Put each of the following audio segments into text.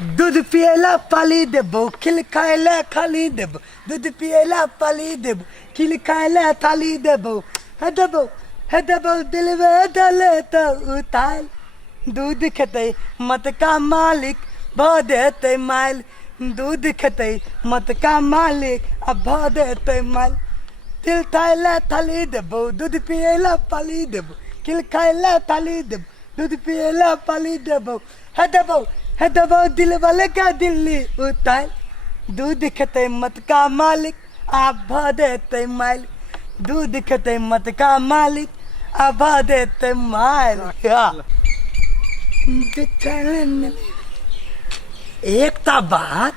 दूध पिएला पाली देबो खिल खाएला खाली देबो दूध पिएला पाली देबो खिल खाएला थाली देबो हे देबो दिल में डाले तो उताल दूध खेते मत का मालिक भ देते माल दूध खेते मत का मालिक अब भ देते माल दिल खाएला थाली देबो दूध पिएला पाली देबो खिल खाएला थाली देबो दूध पिएला पाली देबो हे देबो दिल वाले का दिल्ली उतार दूध खेते मत का मालिक आप भ देते माल दूध खेते मत का मालिक आप भ देते माल। एक ता बात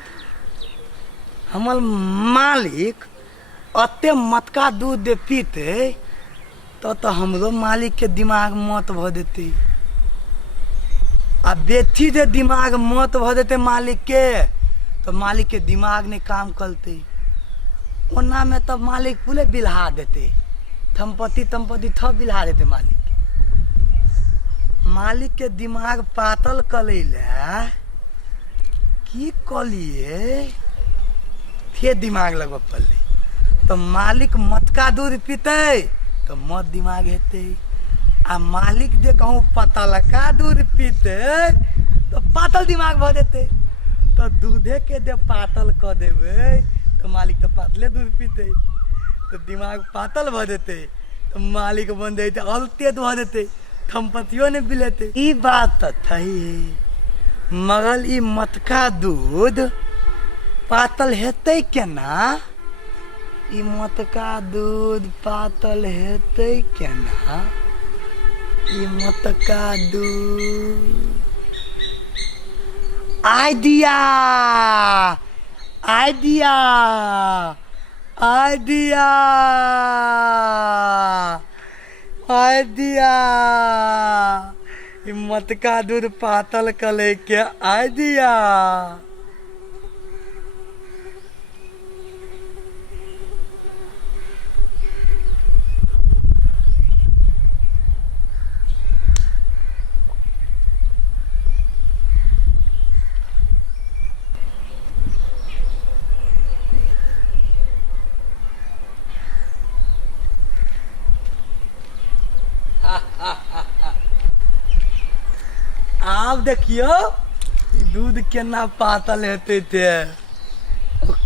हमर मालिक अते मत का दूध पीते तो हमरो मालिक के दिमाग मत भ देते अब बेची दे दिमाग मत भ देते मालिक के तो मालिक के दिमाग ने काम करते ओना में तब मालिक पूरे बिल्हा देते थम्पति थप बिल्हा देते मालिक के दिमाग पातल कलेला की कलिए थे दिमाग लगवा पड़ले तो मालिक मत का दूध पीते तो मत दिमाग हेते आ मालिक दे कहूँ पतल का दूध पीते तो पातल दिमाग भ देते तो दूधे के दे पातल क देवे तो मालिक तो पातले दूध पीते तो दिमाग पातल भ देते तो मालिक बन देते अलते भ देते थम्पतियों ने बिलेते ई बात तो थी मगर ई मटका दूध पातल हेते केना ई मटका दूध पातल हेते केना ई मटका दूध आइडिया आइडिया आइडिया आइडिया ई मटका दूध पातल कले के आइडिया आप देखियो दूध केना पातल हेते थे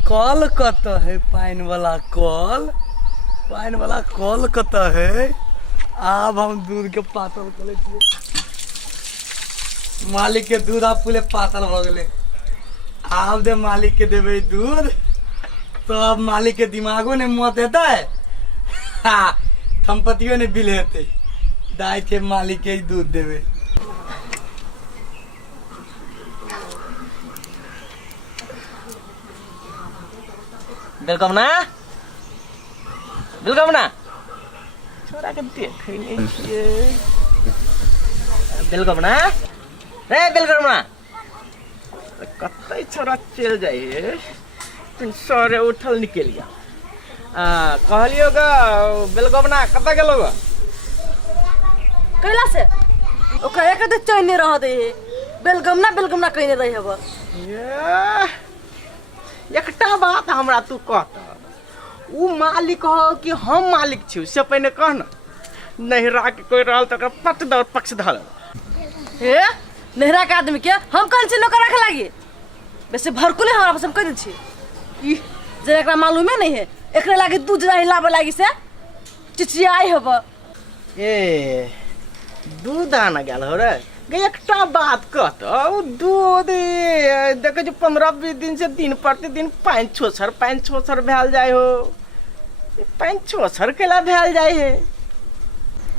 कल कत है पाइन वाला कल कत है अब हम दूध के पातल कर मालिक के दूध आप पूरे पातल हो गए आप दे मालिक के देवे दूध तो अब मालिक के दिमागो ने मत हेता है थम्पतियों ने बिल हेते दाई थे मालिक के दूध देवे वेलकम ना छोरा के देख वेलकम ना रे वेलकम ना कतई छोरा चल जाइए सरे उठल निकल गया कहलियो गा वेलकम ना कत गेलो गा कैला से ओकरा एक दे चैन रह दे वेलकम ना कहने रही हबो एकटा बात हमरा तू कहता उ मालिक हो कि हम मालिक छी से पहले कह न नहरा के कोई रहल त पट दर पक्ष धल हे नहरा के आदमी के हम कल से नौकर रखे लागी वैसे भरकुले हमरा पसंद कर दै छी ई जे एकरा मालूमे नहीं है एकरे लागी दूध रही लाबे लागी से चिचियाई हबो ए दूध आना गेल हो रे एकटा बात कहता उ दूध देखे जो 15-20 दिन से दिन प्रतिदिन पाइन छोसर भेल जाए हो पाइन छोसर केला भेल जाए है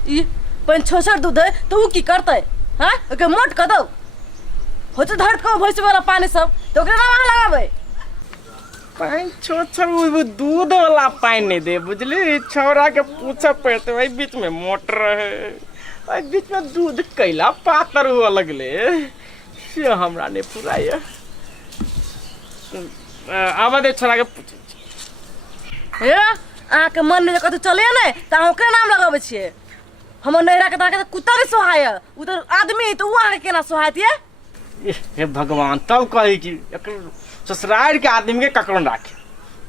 ई पाइन छोसर दूध है तो उ की करते हां ओके मोट क दो होते धरत को भैंस वाला पानी सब तो ओकरा नाम लगावे पाइन छोसर उ दूध वाला पाइन नहीं दे बुझली छौरा के पूछे पड़ते भाई बीच में मोटर है बीच में दूध कैला पातर हुआ लगले से हमरा ने पूरा ये आवा दे छोरा के पूछ हे आ के मन में कतौ चले नै त ओकरा नाम लगाबै छियै हम नैरा के ताके कुत्ता रे सोहाय उ त आदमी त उ आके केना सोहायत ये हे भगवान तब कही कि ससुराल के आदमी के ककड़ों राखे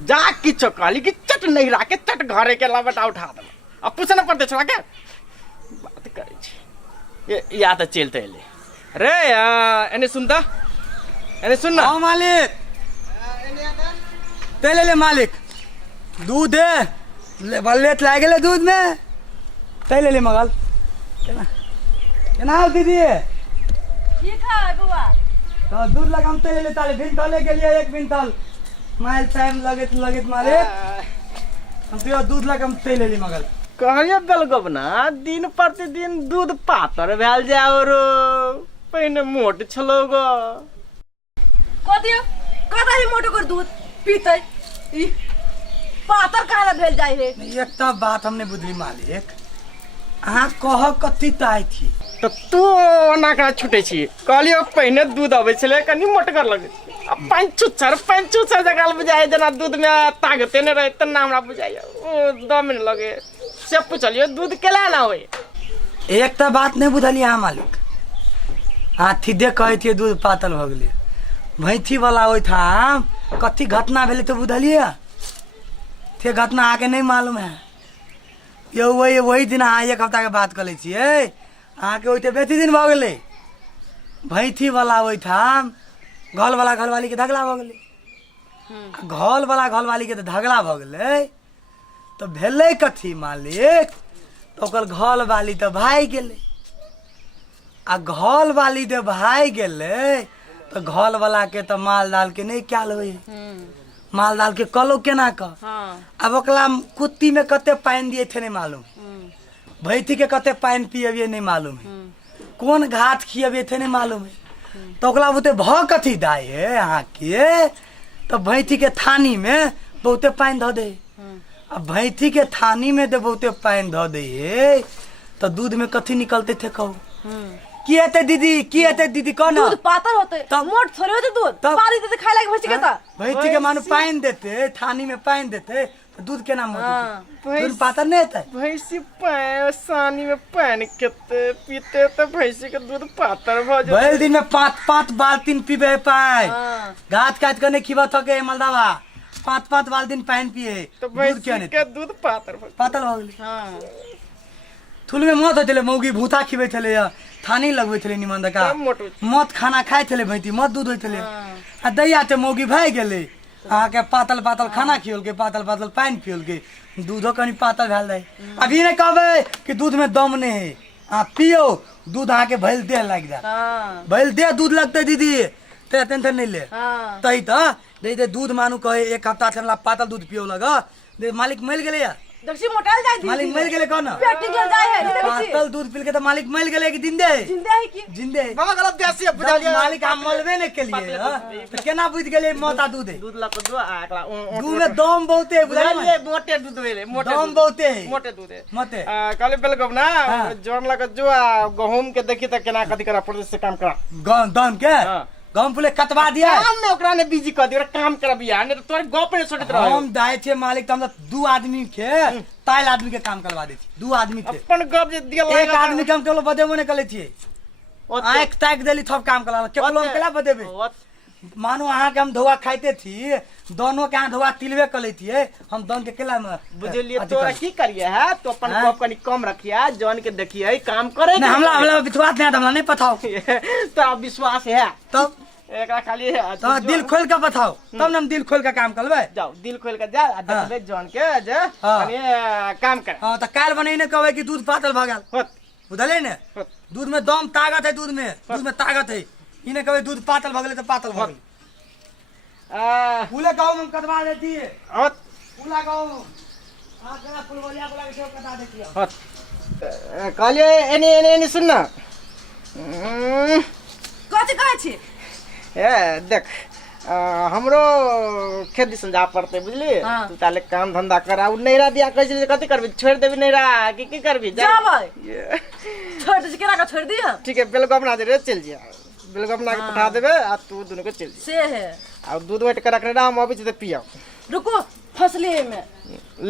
जा किच्छो कहली कि चट नहीं राखे चट घरे के लबटा उठा दे अब पूछे न पड़ते छोड़ा के बात करे छी या तो चलते ले रे एने सुनता एने सुन ना हाँ मालिक ले मालिक दूध है बल्लेत लाग गेले दूध में ले मगल केना हो दीदी ठीक है बुआ तो दूध लगा हम ले ताले भिंतले के लिए 1 क्विंटल माइल टाइम लगे मालिक हम तो दूध लगा हम ले ली मगल कहलिए बेलगोबना दिन प्रतिदिन दूध पातर भेल जाओ रो पहिने मोट छलो गो कदियो कदा ही मोटो कर दूध पीते ई पातर काला भेल जाय है एकटा बात हमने बुझली मालिक अहाँ कह कथी ताई थी तो तू ना का छूटे छी कहलियो पहिने दूध आवे छले कनी मोटगर लगे अब पांच छुच्छर जगह बुझाए जना दूध में ताकते ने रहे तना हमरा बुझाइए ओ 2 मिनट लगे से पूछलियो दूध केला ना होए एकटा बात नहीं बुझलिए अहाँ मालिक हाथी दे कहे थे दूध पातल हो गए भैंथी वाला होई था कथी घटना भेले तो बुझलिए थे घटना आके नहीं मालूम है ये वही दिन अहाँ 1 हफ्ता के बात कर ले छिए अहाँ के होते बेती दिन भ गेले भैंथी वाला होई था घल वाला घलवाली के झगड़ा भ गेले घल वाला घलवाली के झगड़ा भ गेले तो भेले कथी मालिक तो ओकर घल वाली तो भाई गेले आ घल वाली दे भाई गेले तो घल वाला के तो माल डाल के नहीं क्या होई माल डाल के कलो केना क अब ओकला कुत्ती में कते पानी दिए थे नहीं मालूम भैंती के कते पानी पियबिए नहीं मालूम है कौन घाट खियबिए थे नहीं मालूम है तो ओकला बुते भ कथी दाई है अहाँ के तो भैंती के थानी में बहुते पानी धो दे अब भैंती के थानी में दे बहुते पानी धो दे तो दूध में कथी निकलते थे कहो की हेते दीदी कौन दूध पातर होते तब मोट थोड़े होते दूध पानी देते खाए लागे भैंसी के ता भैंसी के मानो पानी देते थानी में पानी देते तो दूध केना मोटे दूध पातर नहीं होता भैंसी सानी में पानी केते पीते तो भैंसी के दूध पातर भ जाए भैल दिन में 5 बाल्टीन पीबे पाए गाछ काट करने खिबा थके मलदावा 5 बाल्टीन पानी पिए तो भैंसी के दूध पातर हो गेले थुल में मत होते मौगी भूता खिबे थे थानी लगबे थे निमन का मत खाना खाए थे भैंती मत दूध होते आ दैया ते मौगी भाई गेले अहाँ के पातल खाना खियोल के पातल पानी पियोल के दूधो कनी पातल भेल जाए अभी नहीं कहबे कि दूध में दम नहीं है आप पियो दूध अहाँ के भैल देह लग जाए भैल देह दूध लगते दीदी ते टेंशन नहीं ले तही तो दे दूध मानू कहे 1 हफ्ता से पातल दूध पियो लगा मालिक मिल गए यार दक्षी मोटाल जाय मालिक मिल गेले कौन पेट निकल जाय है पातल दूध पी के तो मालिक मिल गेले कि जिंदे है कि जिंदे बाबा गलत देसी है बुझा लिया मालिक हम मलबे ने के लिए तो केना बुझ गेले मोटा दूध है दूध ला को दो आकला दूध में दम बहुते है बुझा ये मोटे दूध वेले मोटे दम बहुते है मोटे दूध है मोटे काले बेल गबना जोन ला जो गहूम के देखी त केना कथि करा पड़े से काम करा दम के गम पुले कटवा दिया काम में ओकरा ने बिजी कर दियो काम करबिया ने तो तोर गप ने छोड़त रहो हम दाय छे मालिक त हम 2 आदमी के ताइल आदमी के काम करवा दे छी 2 आदमी के अपन गप जे दिया एक आदमी काम केलो बदे मने कले छी आंख ताक देली थप काम करला केवल हम केला बदेबे मानो अहाँ के हम धोआ खाइते थी दोनों के यहाँ धोआ तिलवे कले थी हम दोनों के केला में बुझलिए तोरा की करिए है तो अपन गप कनी कम रखिया जौन के देखिए काम करे नहीं हमला विश्वास नहीं हमला नहीं पताओ तो विश्वास है तब एकरा खाली तो दिल खोल के बताओ तब हम दिल खोल के काम करबे जाओ दिल खोल के जा देखबे जौन के जे कनी काम करे हां त काल बने ने कहबे कि दूध पातल भ गेल होत बुझले ने दूध में दम ताकत है दूध में ताकत है इने कहबे दूध पातल भ गेले त पातल भ गेल फूले गांव में कटवा देती है होत फूला गांव आ जरा फुलवरिया बोला के कटा देती है होत कहलिए एने सुन ना कथि कहै छी ए देख हमरो खेत दिसन जा पड़ते बुझली तू ताले काम धंधा करा उ नैरा दिया कहै छी कथि करबी छोड़ देबी नैरा की करबी जाबै छोड़ दे केना का छोड़ दिया ठीक है बेलगमना दे रे चल जा बेलगमना के पठा देबे आ तू दोनों के चल से है आ दूध वेट कर रखना हम अभी से पिया रुको फसली में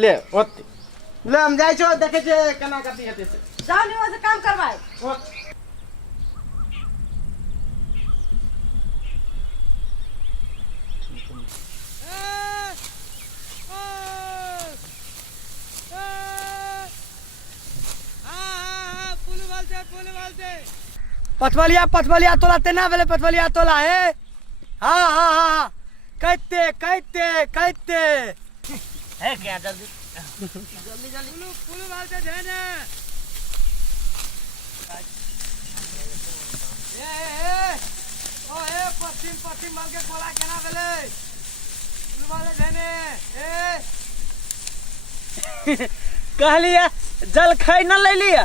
ले ओते ले हम जाय छो देखे छे केना करती हेते से जाओ नि वहां से काम करवाए पथवलिया तोला तेना भेले पथवलिया तोला है। हाँ कहते है क्या जल्दी पुल वालते ध्यान ए पश्चिम माल के कोला केना भेले पुल वाले ध्यान कहलिया जल खाई न ले लिया।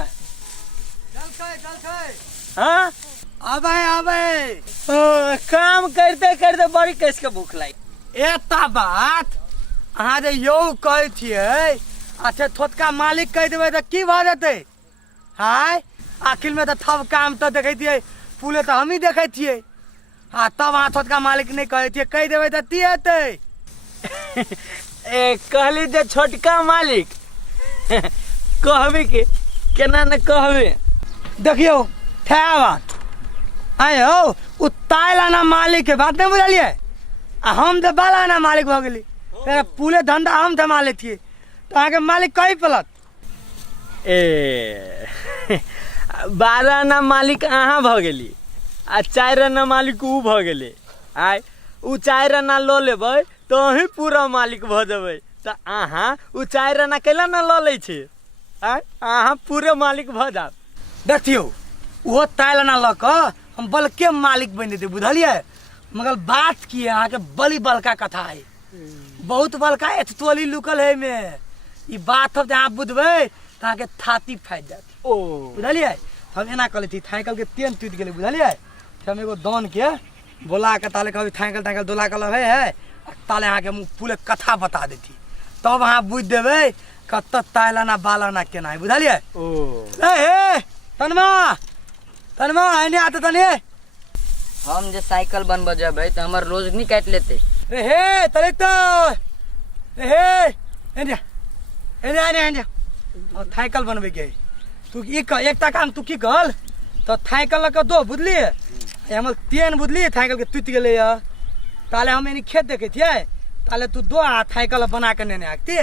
जल खाए हाँ अबे काम करते करते बड़ी कैस के भूख लाई। एता बात अहाँ जे यौ कहै छियै अच्छा छोटका मालिक कह देबै तऽ की भऽ जेतै। हाय आखिर में तऽ थब काम तऽ देखै छियै पुले तऽ हमही देखै छियै। हाँ तब अहाँ छोटका मालिक नहीं कहै छियै कह देबै तऽ की हेतै। ए कहली जे छोटका मालिक कहबे के केना न कहबे। देखियो ठा बात आय हो उ ताइलाना मालिक के बात नहीं बुझलियै आ हम तऽ बालाना मालिक भऽ गेली। तेरा पुले धंधा हम संभाले छियै तऽ अहाँके मालिक कही पलत। ए 12 आना मालिक अहाँ भऽ गेली आ 4 आना मालिक उ भऽ गेले। आय उ 4 आना लऽ लेबै तऽ अहीं पूरा मालिक भऽ जेबै तऽ अहाँ उ 4 आना कैला न लऽ लै छी। आय अहाँ पूरे मालिक भऽ जाब। देखियो वो ताइलाना लऽ कऽ हम बल्के मालिक बनि जेतै बुझलियै। मगर बात की है अहाँके बड़ी बड़का कथा है बहुत बड़का एतोली लुकल है में ई बात हम जहाँ बुझबै तऽ अहाँके थाती फाटि जायत। ओ बुझलियै हम एना कऽ लै छी थाइकल के तेन टूटि गेलै बुझलियै। हम एगो दान के बोला के ताले कहबै थाइकल डोला के लगे है ताले अहाँके मुँह पूरे कथा बता देती तब अहाँ बुझ देबै कत ताइलाना बालाना केना है बुझलियै। ओ ए तनमा एने आते तनी हम जे साइकिल बनब जबै तो हमार रोज नहीं काट लेते। रे हे तले तो रे हे एने और साइकिल बनबे के तू ई एकटा काम तू की कहल तो साइकिल के दो बुझली हमर तेन बुझली साइकिल के टूट गेलै य ताले हम एनी खेत देखे छियै ताले तू दो आ साइकिल बना के नेने आती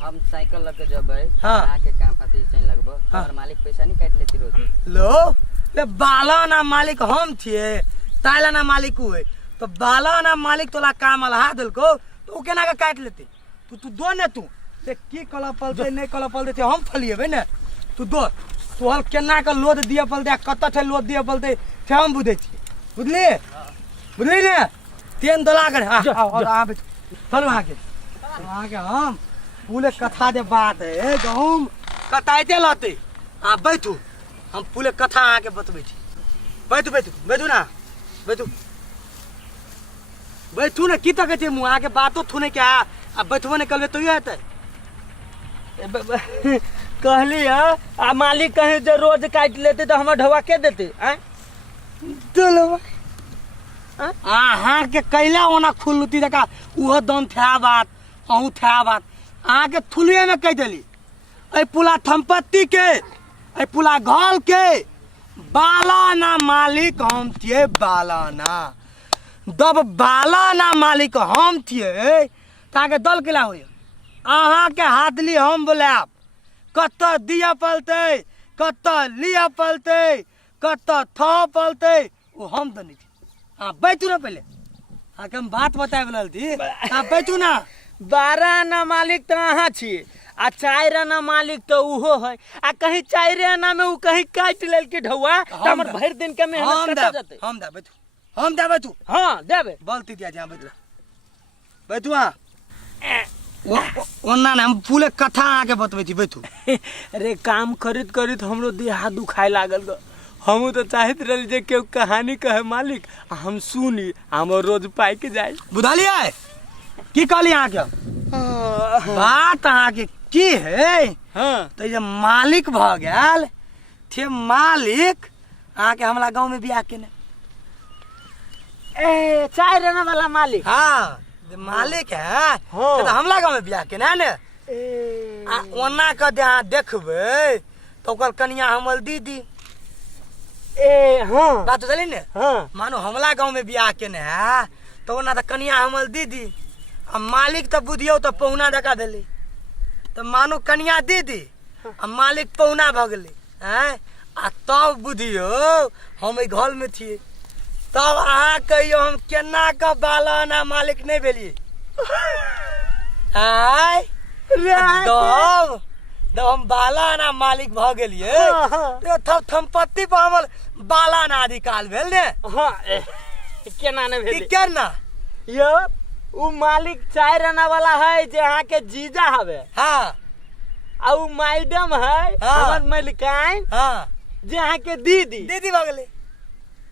हम साइकिल लेके जबै हाँ। यहाँ के काम अथी चैन लगबो हाँ। हमार मालिक पैसा नहीं काट लेती रोज। लो ले बालाना मालिक हम छियै ताइलाना मालिक हुए तो बालाना मालिक तोला काम अलहा देलको तो उ केना के काट लेते तू दो ने तू से की कला पलते नहीं कला पलते हम फलिएबे ने तू दो तू हल केना के लोद दिए पलते कत ठे लोद दिए पलते से हम बुझे छी बुझली ने तेन दोला कर आ चल वहां के हम पूरे कथा दे बात है गहूम कताइते लते आ बैठू हम पूरे कथा अहाँ के बतबै छी। बैठू ना बैठू ना की तक छै मुँह अहाँ के बातो थुने के आ बैठबो नहीं करबे तो हेतै। कहली आ मालिक कहे जो रोज काट लेते तो हमार ढवा के देते। अहाँ के कैला ओना खुलती देखा उहो दम था बात अहूँ था बात अहाँ के थुलिए में कह देली ऐ पुला थम्पत्ति के ऐ पुला घल के बालाना मालिक हम थिए बालाना दब बालाना मालिक हम थिए ताके दल केला होय अहाँ के हाथली हम बोलाब कत दिया पलते कत लिया पलते कत थ पलते वो हम दनी हाँ बैठू ना पहले हाँ हम बात बताए वाला थी हाँ बैठू ना 12 आना मालिक तो अहाँ छिए आ 4 आना मालिक तो उहो है आ कहीं 4 आना में उ कहीं काट लेल के ढौआ त हमर भर दिन के मेहनत कट जाते। हम दे बैठू हां देबे बोलती दिया जा बैठू हाँ ओना ने हम पूरे कथा आके बतबै छी बैठू। अरे काम करत हमरो देह हाथ दुखाए लागल ग हम तो चाहत रहल जे केहू कहानी कहे मालिक आ हम सुनी हमर रोज पाई के जाए बुझलियै की कहली अहाँ के बात अहाँ के की है हां तो ये मालिक भ गेल थे मालिक अहाँ के हमरा गांव में बियाह केने ए 4 आना वाला मालिक हाँ मालिक है तो हमला गांव में बियाह केने ने आ ओना के जहाँ देखबै तो ओकर कनिया हमर दीदी ए हां बात चली ने हां मानो हमला गांव में बियाह केने है तो ओना तो कनिया हमर दीदी आ मालिक तो बुझियो तो पहुना दका देली तो मानो कनिया दीदी आ मालिक पहुना भ गेली हैं आ तब बुझियो हम घर में थी तब अहाँ कहियो हम केना का बालाना मालिक नहीं भेलिए आय तब जब हम बालाना मालिक भ गेलिए तब संपत्ति पर हमर बालाना अधिकार भेल ने केना ने भेल केना यो उ मालिक 4 आना वाला है जे अहाँ के जीजा हवे हाँ आ उ मैडम है हमर मलिकाइन जे अहाँ के दीदी भ गेले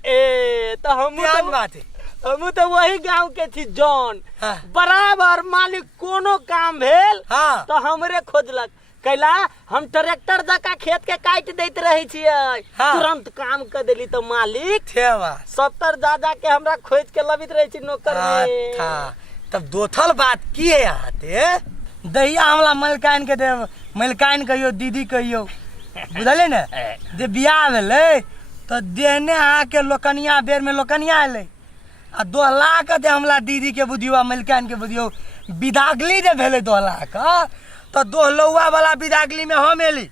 ए तो हम तो वही गांव के थी जॉन बराबर मालिक कोनो काम भेल तो हमरे खोजलक कैला हम ट्रैक्टर दका खेत के काट देते रहे छियै तुरंत काम कर देली तो मालिक 70 दादा के हमरा खोज के लबित रहे छी नौकर में तब दोथल बात की है आते दहिया हमला मलकाइन के दे मलकाइन कहियो दीदी कहियो बुझले ने जे बियाह भेले तो देहने आके लोकनिया बेर में लोकनिया एले आ दोहला के दे हमला दीदी के बुझियो मलकाइन के बुझियो विदागली जे भेले दोहला का तो दोहलौआ वाला विदागली में हम एली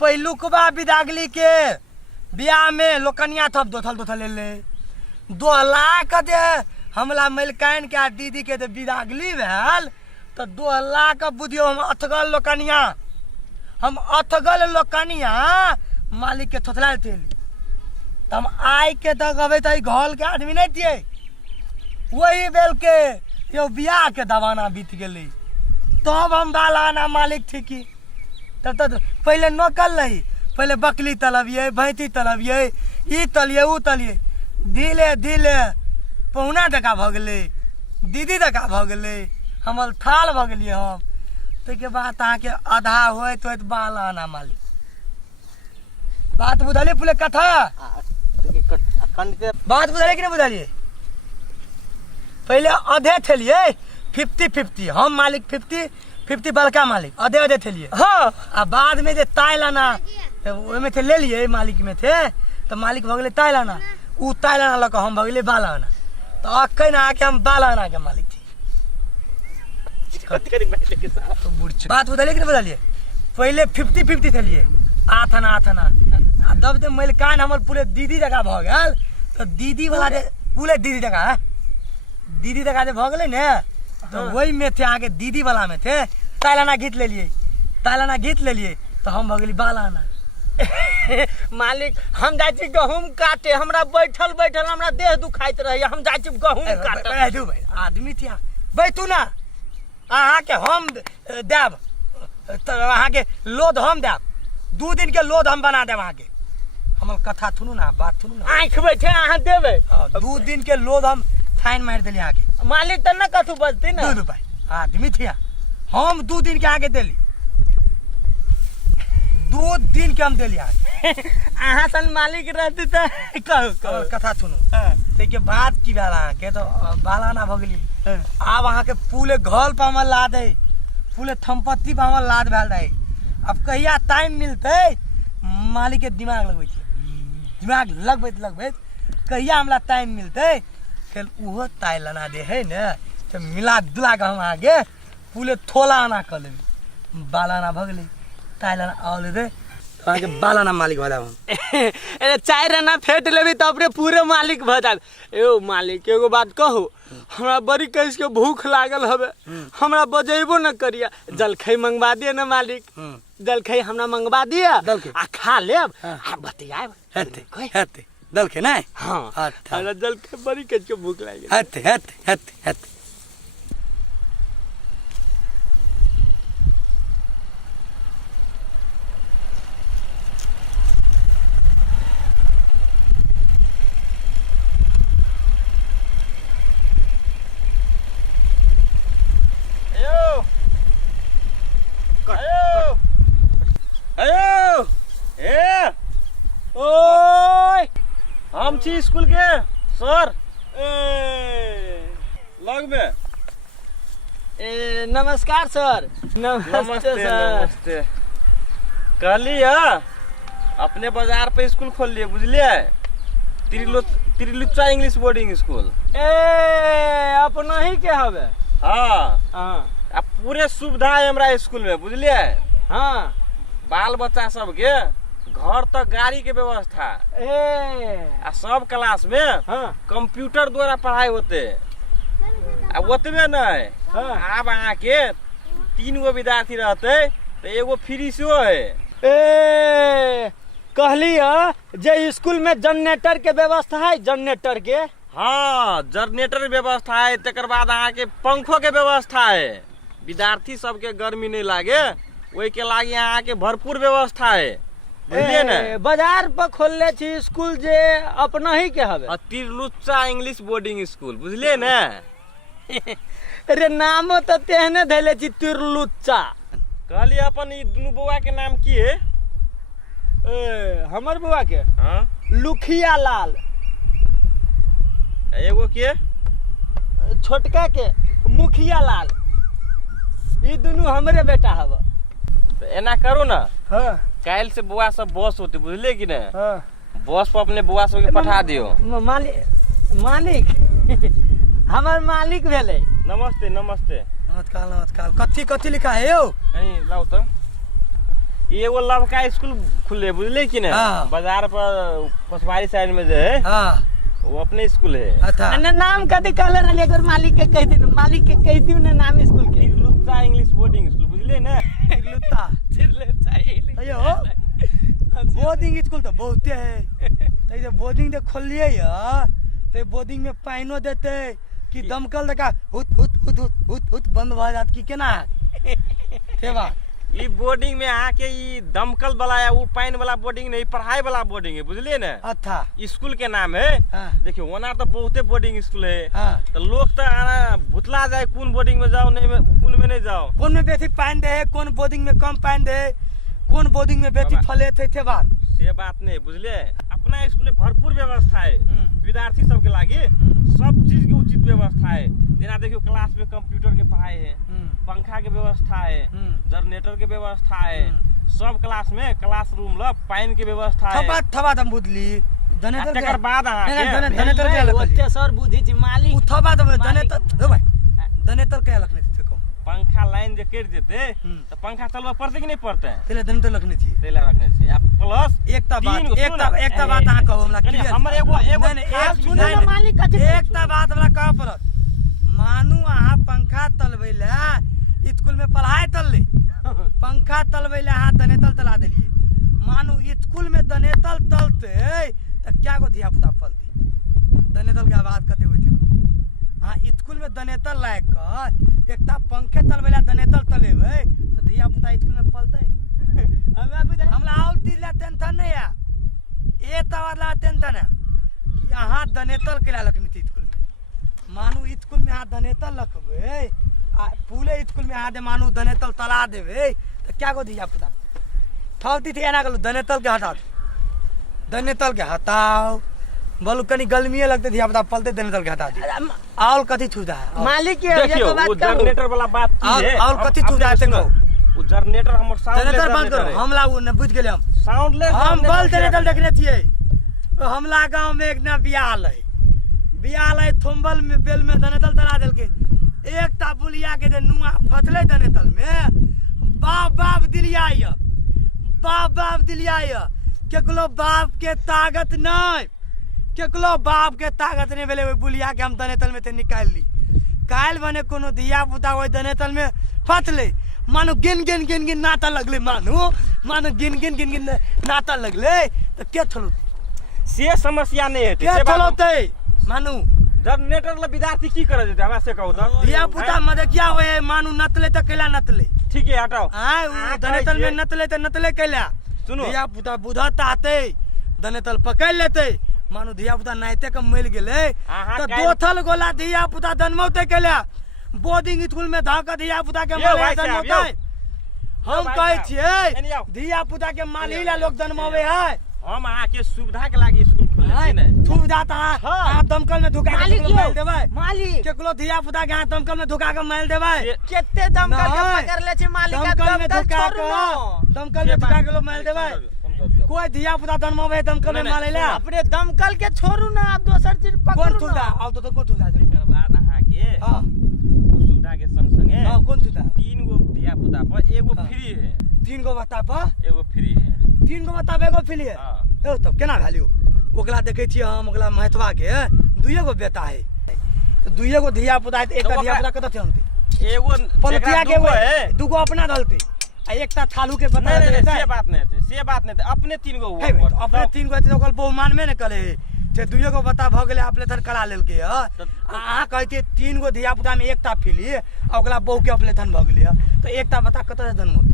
पहिलुकबा विदागली के बियाह में लोकनिया थप दोथल एले दोहला के दे हमला मलकाइन के दीदी के दे विदागली भेल तो दोहला के बुझियो हम अथगल लोकनिया मालिक के थोथला तेली तो हम आई के तक अबे तो घर के आदमी नहीं थे वही बेल के यो बियाह के दवाना बीत गई तब हम बालाना मालिक थी की तब तो पहले नौकर रही पहले बकली तलबिये भैंसी तलबिये ई तलिए ऊ तलिए धीरे धीरे पौना टका भ गेले दीदी टका भ गेले हमर थाल भ गेलिए हम ताके बाद अहाँके आधा होइत होइत बालाना मालिक बात बुझलिए पुले कथा बात बुझलिए कि नहीं बुझलिए पहले आधे थेलिए 50-50 हम मालिक 50 बड़का मालिक आधे थेलिए हाँ आ बाद में जे ताय लाना ओमे थे ले लिए मालिक में थे तो मालिक भ गेले ताय लाना उ ताय लाना लक हम भ गेले बालाना तो अखन आके हम बालाना के मालिक थी बात बुझलिए कि नहीं बुझलिए पहले 50-50 थेलिए आथना जब ते मलिकाइन हमर पूरे दीदी जगह भ गेल तो दीदी वाला जे पूरे दीदी जगह जे भ गेले ने तो वही में थे आगे दीदी वाला में थे तालाना गीत ले लिए तो हम भ गेली बालाना मालिक हम जाय छी गहूम काटे हमरा बैठल हमरा देह दुखाइत रहे हम जाय छी गहूम काटे आदमी थी बैठू ना अहाँ के हम देब तो अहाँ के लोद हम देब 2 दिन के लोद हम बना देब अहाँ के हमर कथा सुनू ना बात सुनू ना आंख बैठे अहाँ देबे 2 दिन के लोद हम फाइन मार देली आगे मालिक त न कथु बजते ना 2 रुपया आदमी थी हम 2 दिन के आगे देली 2 दिन के हम देली आगे अहाँ सन मालिक रहते त कहू कथा सुनू ते के बात की भेल अहाँ के तो बालाना भ गेली अब अहाँ के पूरे घर पर हमर लाद है पूरे संपत्ति पर हमर लाद भेल रहे अब कहिया टाइम मिलते मालिक के दिमाग लगबैत कहिया हमरा टाइम मिलते फिर उहो ताय लाना दे है ने तो मिला दुला के हम आगे पूरे थोला आना कर लेबी बालाना भ गेलै ताय लाना आल रे आगे बालाना मालिक भला हम अरे 4 आना फेट लेबी तो अपने पूरे मालिक भ जाब ए मालिक एगो बात कहू हमरा बड़ी कैस के भूख लागल हवे हमरा बजेबो न करिया जलखै मंगवा दिए न मालिक जलखै हमरा मंगवा दिए आ खा लेब आ बतियाब हेते दलखे नहीं हां अच्छा हमरा जलखै बड़ी कैस के भूख लागल हेते हम छी स्कूल के सर लगबे नमस्कार सर नमस्ते नमस्ते कहली अपने बाजार पे स्कूल खोल लिए बुझलिए त्रिलुच्चा इंग्लिश बोर्डिंग स्कूल अपना ही के हवे हाँ अब पूरे सुविधा है हमरा स्कूल में बुझलिए हाँ बाल बच्चा सबके घर तक गाड़ी के व्यवस्था आ सब क्लास में कंप्यूटर द्वारा पढ़ाई होते अब ओतबे नहीं अब अहाँ के 3 गो विद्यार्थी रहते तो एगो फ्री शो है। कहली जे स्कूल में जनरेटर के व्यवस्था है, जनरेटर के हाँ जनरेटर व्यवस्था है, तकर बाद अहाँ के पंखों के व्यवस्था है, विद्यार्थी सबके गर्मी नहीं लागे वही के लागे अहाँ के भरपूर व्यवस्था है, बुझलिए ने। बाजार पर खोलले छी स्कूल जे अपना ही के हवे, तिरलुच्चा इंग्लिश बोर्डिंग स्कूल, बुझलिए ने। अरे नामो तो तेहने धैले छी तिरलुच्चा। कहली अपन ई दुनू बौआ के नाम की है? हमर बुआ के हाँ लुखिया लाल, एगो के छोटका के मुखिया लाल, ई दुनू हमरे बेटा हवा। तो एना करो ना, हाँ काल से बुआ सब बस होते, बुझले कि ने, हाँ बस पर अपने बुआ सबके पठा दियो। मालिक हमार मालिक भेले। नमस्ते नमस्ते। नमस्कार नमस्कार। कथी कथी लिखा है यो? नहीं लाओ तो ये एगो लड़का स्कूल खुले, बुझले कि ने, हाँ। बाजार पर पसवारी साइड में जो है हाँ वो अपने स्कूल है। अच्छा ना नाम कथी कहले रहले, अगर मालिक के कह दी, मालिक के कह दी ना नाम स्कूल के, तिरलुच्चा इंग्लिश बोर्डिंग स्कूल, बुझले ने। लुत्ता अयो बोर्डिंग स्कूल तो बहुते है, तो ये बोर्डिंग दे खोलिए या तो बोर्डिंग में पाइनो देते कि दमकल देखा हुत हुत हुत हुत हुत हुत बंद भ जात कि केना थे बात। ई बोर्डिंग में आके ई दमकल वाला है, वो पाइन वाला बोर्डिंग नहीं, पढ़ाई वाला बोर्डिंग है, बुझलिए ने। अच्छा स्कूल के नाम है। हाँ देखियो वना तो बहुते बोर्डिंग स्कूल है, हाँ तो लोग तो आना भुतला जाए कौन बोर्डिंग में जाओ, नहीं कौन में नहीं जाओ, कौन में बेसी पाइन दे है, कौन बोर्डिंग में कम पाइन दे है, कौन बोर्डिंग में बेसी बाबा। फले थे बात। से बात नहीं, बुझले। अपना स्कूल में भरपूर व्यवस्था है, विद्यार्थी सबके लागे सब चीज के उचित व्यवस्था है। जेना देखियो क्लास में कंप्यूटर के पढ़ाई है, पंखा के व्यवस्था है, जनरेटर के व्यवस्था है, सब क्लास में क्लासरूम ल पाइन के व्यवस्था है। थबात हम बुझली दनेतर तकर बाद अहाँ के दनेतर के ओते सर बुद्धि छी मालिक। थबात दनेतर भाई दनेतर के लखने थी को पंखा लाइन जे कट जेते तो पंखा चलवा पड़ते कि नहीं पड़ते, तेले दनेतर लखने थी तेला रखने छी। अब प्लस एकता बात अहाँ कहू हमरा क्लियर। हमर एगो मालिक कथी एकता बात हमरा कह पड़त। मानू अहाँ पंखा तलबैला स्कूल में पढ़ाई तलले, पंखा तलबैला अहाँ दनेतल तला देलिए। मानू स्कूल में दनेतल तलते तो क्या को धिया पुता पलती, दनेतल के आवाज कते होते। हाँ स्कूल में दनेतल लायक कर एकता पंखे तलबैला दनेतल तलेबै तो धिया पुता स्कूल में पलते। हमरा और तीला टेंशन नहीं है, ए तवाला टेंशन है कि अहाँ दनेतल के लखनी थी स्कूल में। मानू स्कूल में अहाँ दनेतल रखबै आ पूरे स्कूल में अहाँ दे मानू दनेतल तला देबै तो क्या को धिया पुता ठौती थी एना कलू दनेतल के हटा दो, दनेतल के हटाओ बोलू कनी गर्मीए लगते धिया पुता पलते दनेतल के हटा दी। और कथी छूटा है मालिक के देखियो वो जनरेटर वाला बात की है। और कथी छूटा है तेको वो जनरेटर हमर साउंड दनेतल बंद करो। हमला वो न बुझ गेले हम साउंडलेस हम बल दनेतल देखने छियै। हमला गांव में एक ना बियाल है थुम्बल में बेल में दनेतल तला देलके। एकटा बुलिया के जे नुआ फतले दनेतल में बाप बाप दिलिया केकलो बाप के ताकत नहीं, केकलो बाप के ताकत नहीं भेले। ओइ बुलिया के हम दनेतल में ते निकाल ली। काल बने कोनो धिया पुता ओइ दनेतल में फतले मानो गिन नाता लगले, मानो गिन नाता लगले तो के थलो से समस्या नहीं है। के थलोते मानू जनरेटर ला विद्यार्थी की करे देते हमरा से कहू तो। धिया पुता मदे क्या होए मानू नतले तो केला नतले ठीक है हटाओ। हां दनेतल में नतले तो नतले केला। सुनो धिया पुता बुझत आते दनेतल पकड़ लेते। मानू धिया पुता नाइते के मिल गेले तो दोथल गोला धिया पुता दनमौते केला। बोर्डिंग स्कूल में धक धिया पुता के मारे दनमौते। हम कहै छियै धिया पुता के माली ला लोग दनमौवे है। हम अहाँ के सुविधा के लागी स्कूल खोले ने सुविधा त अहाँ दमकल में धुका के माइल देबै। मालिक केकलो धिया पुता के अहाँ दमकल में धुका के माइल देबै। केते दमकल के पकड़ ले छी मालिक का दमकल में धुका छोड़ू ना। के दमकल में धुका के लोग माइल देबै। कोई धिया पुता दनमौवे दमकल में मारेला। अपने दमकल के छोड़ू ना, आप दोसर चीज कौन पकड़ू सुविधा ना। आउ तो कौन सुविधा एकर बाद अहाँ के हां वो सुविधा के संग संगे हां कौन सुविधा 3 गो धिया पुता पर एगो फ्री है। 3 गो बता पर एगो फ्री है। तीन गो बता एगो फिली है हाँ। ए तब केना वैल्यू ओकला देखे छियै हम ओकला महतवा के दुइये गो बेटा है तो दुइये गो धिया पुता है तो एकटा तो धिया पुता कत थनती एगो पलथिया जेकरा दूगो है के दुगो अपना दलती आ एकटा थालू के बता नहीं देता से बात नहीं थे से बात नहीं थे अपने 3 गो है हुआ तो अपने 3 गो तो ओकर बहुमान में न करे जे दुइये गो बता भ गेले अपलेथन करा लेलके ह अहाँ कहते 3 गो धिया पुता में एकटा फिली आ ओकला बहु के अपलेथन भ गेले तो एकटा बता कत से जन्म होते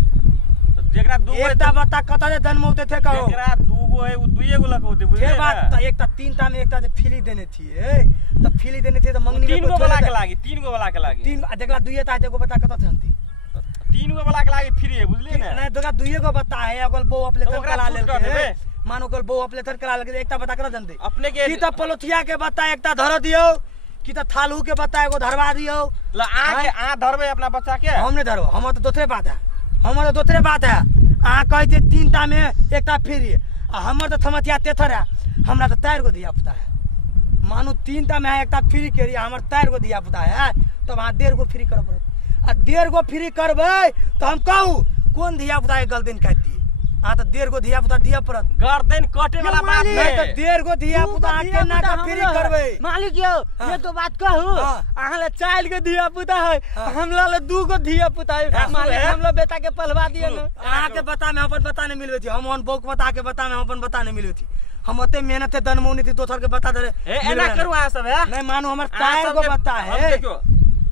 जेकरा दूगो एकटा बता कत से जन्म होते थे कहो जेकरा दूगो है वो दुइये गो लग होते बुझले ये बात त एकटा तीनटा में एकटा जे फिली देने थिए त फिली देने थिए त मंगनी में 3 गो वाला के लागी 3 गो वाला के लागी तीन देखला दुइये ता एगो बता कत थनती 3 गो वाला के लागी फ्री है बुझले ना नहीं देखला दुइये गो बता है ओकर बहु अपलेथन ओकरा करा छूट कर लेलके देबे। मानो ओकर बहु अपलेथन करा लेलके एकटा बता कत जानते अपने के की त पलोथिया के बता एकटा धर दियो की त थालू के बता एगो धरवा दियो ला आ धरबे अपना बच्चा के हम नहीं धरबो हमर तो दूसरे बात है हमर तो दूसरे बात है आ कहते तीनटा में एकटा फ्री आ हमर तो थमतिया तेथर है हमरा तो 4 गो धिया पुता है मानो 3टा में है एकटा फ्री के हमर 4 गो धिया पुता है तब अहाँ 1.5 गो फ्री करब पड़त आ 1.5 गो फ्री करबै तो हम कहू कौन धिया पुता के गलती काट दिए अहाँ तो 1.5 गो धिया पुता दिया पड़त गर्दन कटे वाला बात नहीं नहीं तो 1.5 गो धिया पुता अहाँ केना के फ्री करबै मालिक यो हाँ। ये तो बात कहू हाँ। अहाँ ले 4 गो धिया पुता है हाँ। हमला ले 2 गो धिया पुता है हाँ, मालिक सुन, हम लोग बेटा के पलवा दिए सुन। ना अहाँ के बता में अपन बता नहीं मिलवे थी हम अपन बौक बता के बता में अपन बता नहीं मिलवे थी हम ओते मेहनत से दनमौनी थी दोसर के बता दे एना करू आ सब है नहीं मानो हमर अहाँ 4 गो सबके- बता हम है देखियो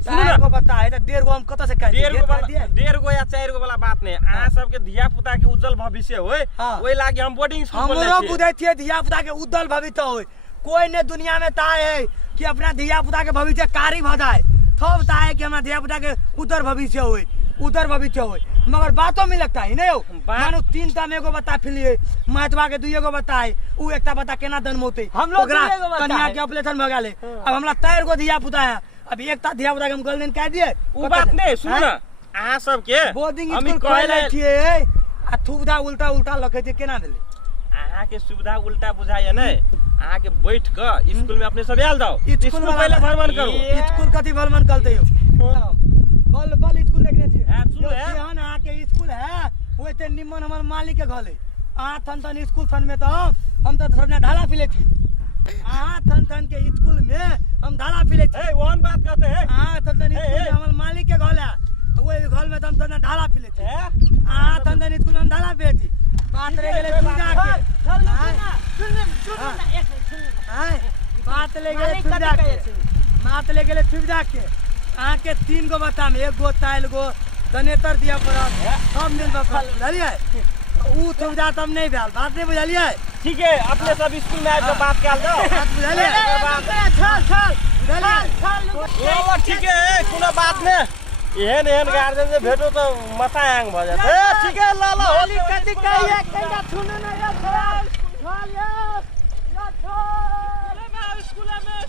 सुनू 4 ना गो बता है तो 1.5 गो हम कत से काट 1.5 गो या 4 गो वाला बात नहीं अहाँ सबके धिया पुता के उज्जवल भविष्य होय हाँ। ओइ लागी हम बोर्डिंग स्कूल हमरो बोलले छियै बुझे छिए धिया पुता के उज्जवल भविष्य होय कोई ने दुनिया में ता है कि अपना धिया पुता के भविष्य कारी भ जाए सब ता है कि हमरा धिया पुता के उज्जवल भविष्य होय उधर भविष्य होय मगर बातों में लगता है नहीं हो बात- मानो 3टा में एगो बता फिलिए महतवा के 2 गो बता है उ एकटा बता केना जन्म होते हम लोग ओकरा 2 गो बता कन्या है। के ऑपरेशन भ गेले अब हमरा 4 गो धिया पुता है अब एकटा धिया पुता के हम गोल्डन काट दिए उ बात नहीं सुन ना अहाँ सबके बोर्डिंग हम ई स्कूल कहले कहले छिए आ थुबदा उल्टा उल्टा लखे छै केना देले अहाँ के सुविधा उल्टा बुझाइए नहीं अहाँ के बैठ के स्कूल में अपने सब आयल जाओ स्कूल वाला पहले भ्रमण करू ये- स्कूल कथी भलमन करते हो बल बल स्कूल देखने थी हाँ, सुनो, है। यहाँ आके स्कूल है वैसे निमन हमर मालिक के घले आ थन थन स्कूल थन में तो हम तो सबने ढाला पिले थी आ थन थन के स्कूल में हम ढाला पिले थी ए वन बात कहते हैं आ थन थन स्कूल ए। में हमर मालिक के घले वही घर में तो हम सबने ढाला पिले थी हैं? आ थन थन स्कूल में हम ढाला पिले थी बात रह गेले सुजा के चल लो हाँ। सुन ना एक मिनट सुन ना हाँ, बात ले गेले मालिक सुजा कथी के कहै छै? बात ले गेले सुविधा के अहाँ के 3 गो बता में 1 गो 4 गो दनेतर दिया पड़त सब मिल बुझलिए ऊ सुविधा तब नहीं भेल बात नहीं बुझलिए ठीक है अपने सब स्कूल में आबि के बात कयल जाओ बात बुझलिए चल बुझलिए ओ ठीक है कोनो बात नहीं एहन एहन गार्जियन से भेटो तो मता हैंग भ जात ए ठीक है ला ला मालिक कथी कहिए कहिया सुन ना चल चल